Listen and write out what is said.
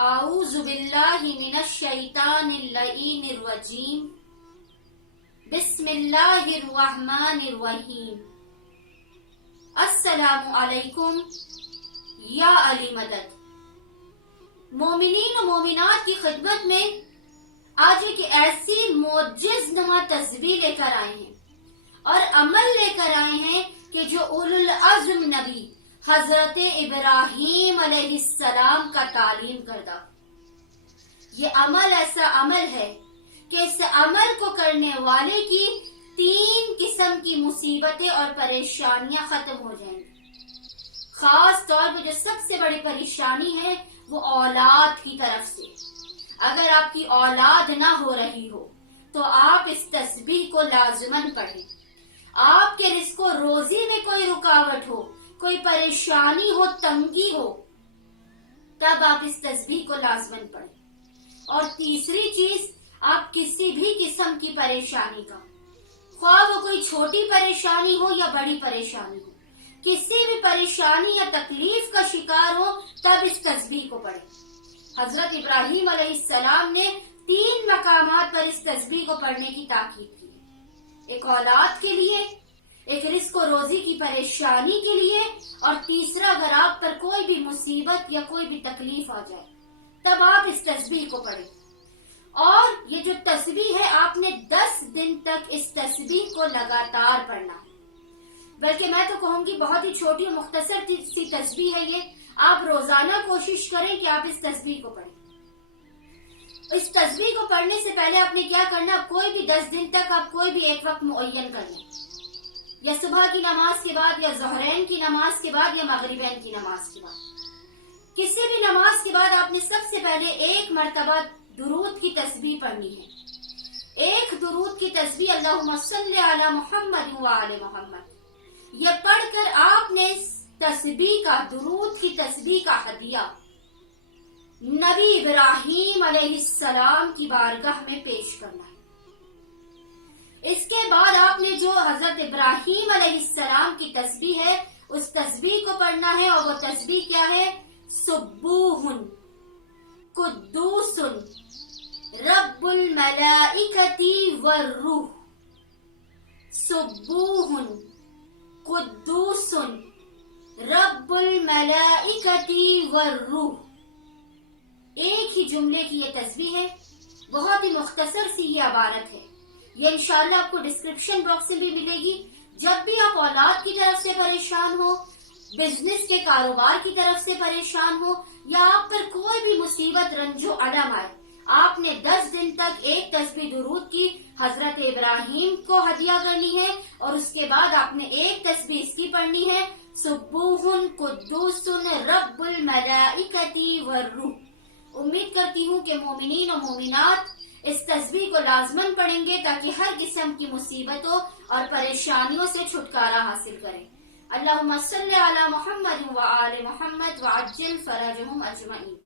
اعوذ باللہ من الشیطان اللعین الرجیم بسم اللہ الرحمن الرحیم السلام علیکم یا علی مدد۔ مومنین و مومنات کی خدمت میں آج ایک ایسی معجز نما تسبیح لے کر آئے ہیں اور عمل لے کر آئے ہیں کہ جو اولو العزم نبی حضرت ابراہیم علیہ السلام کا تعلیم کردہ یہ عمل ایسا عمل ہے کہ اس عمل کو کرنے والے کی 3 قسم کی مصیبتیں اور پریشانیاں ختم ہو جائیں گی۔ خاص طور پہ جو سب سے بڑی پریشانی ہے وہ اولاد کی طرف سے۔ اگر آپ کی اولاد نہ ہو رہی ہو تو آپ اس تسبیح کو لازماً پڑھیں۔ آپ کے رزق و روزی میں کوئی رکاوٹ ہو، کوئی پریشانی ہو، تنگی ہو، تب آپ اس تسبیح کو لازماً پڑھیں۔ اور تیسری چیز، آپ کسی بھی قسم کی پریشانی کا، خواہ وہ کوئی چھوٹی پریشانی ہو یا بڑی پریشانی ہو، کسی بھی پریشانی یا تکلیف کا شکار ہو تب اس تسبیح کو پڑھیں۔ حضرت ابراہیم علیہ السلام نے 3 مقامات پر اس تسبیح کو پڑھنے کی تاکید کی، ایک اولاد کے لیے، ایک رزق و روزی کی پریشانی کے لیے، اور تیسرا اگر آپ پر کوئی بھی مصیبت یا کوئی بھی تکلیف آ جائے تب آپ اس تسبیح کو پڑھیں۔ اور یہ جو تسبیح ہے آپ نے 10 دن تک اس تسبیح کو لگاتار پڑھنا ہے، بلکہ میں تو کہوں گی بہت ہی چھوٹی و مختصر سی تسبیح ہے یہ۔ آپ روزانہ کوشش کریں کہ آپ اس تسبیح کو پڑھیں۔ اس تسبیح کو پڑھنے سے پہلے آپ نے کیا کرنا، کوئی بھی 10 دن تک آپ کوئی بھی ایک وقت معین کر لیں، یا صبح کی نماز کے بعد، یا ظہرین کی نماز کے بعد، یا مغربین کی نماز کے بعد۔ کسی بھی نماز کے بعد آپ نے سب سے پہلے 1 مرتبہ درود کی تسبیح پڑھنی ہے۔ ایک درود کی تسبیح اللہم صلی علی محمد وآل محمد، یہ پڑھ کر آپ نے اس تسبیح کا، درود کی تسبیح کا ہدیہ نبی ابراہیم علیہ السلام کی بارگاہ میں پیش کرنا ہے۔ اس کے بعد آپ نے جو حضرت ابراہیم علیہ السلام کی تسبیح ہے اس تسبیح کو پڑھنا ہے، اور وہ تسبیح کیا ہے، سبوح قدوس رب الملائکۃ والروح۔ سبوح قدوس رب الملائکۃ والروح، ایک ہی جملے کی یہ تسبیح ہے، بہت ہی مختصر سی یہ عبارت ہے۔ یہ انشاءاللہ آپ کو ڈسکرپشن باکس میں بھی ملے گی۔ جب بھی آپ اولاد کی طرف سے پریشان ہو، بزنس کے کاروبار کی طرف سے پریشان ہو، یا آپ پر کوئی بھی مصیبت رنج و الم آئے، آپ نے 10 دن تک ایک تسبیح درود کی حضرت ابراہیم کو ہدیہ کرنی ہے، اور اس کے بعد آپ نے ایک تسبیح اس کی پڑھنی ہے، سبوح قدوس رب الملائکۃ والروح۔ امید کرتی ہوں کہ مومنین و مومنات اس تسبیح کو لازماً پڑھیں گے تاکہ ہر قسم کی مصیبتوں اور پریشانیوں سے چھٹکارا حاصل کریں۔ اللہم صلی علی محمد وآل محمد وعجل فرجہم اجمعین۔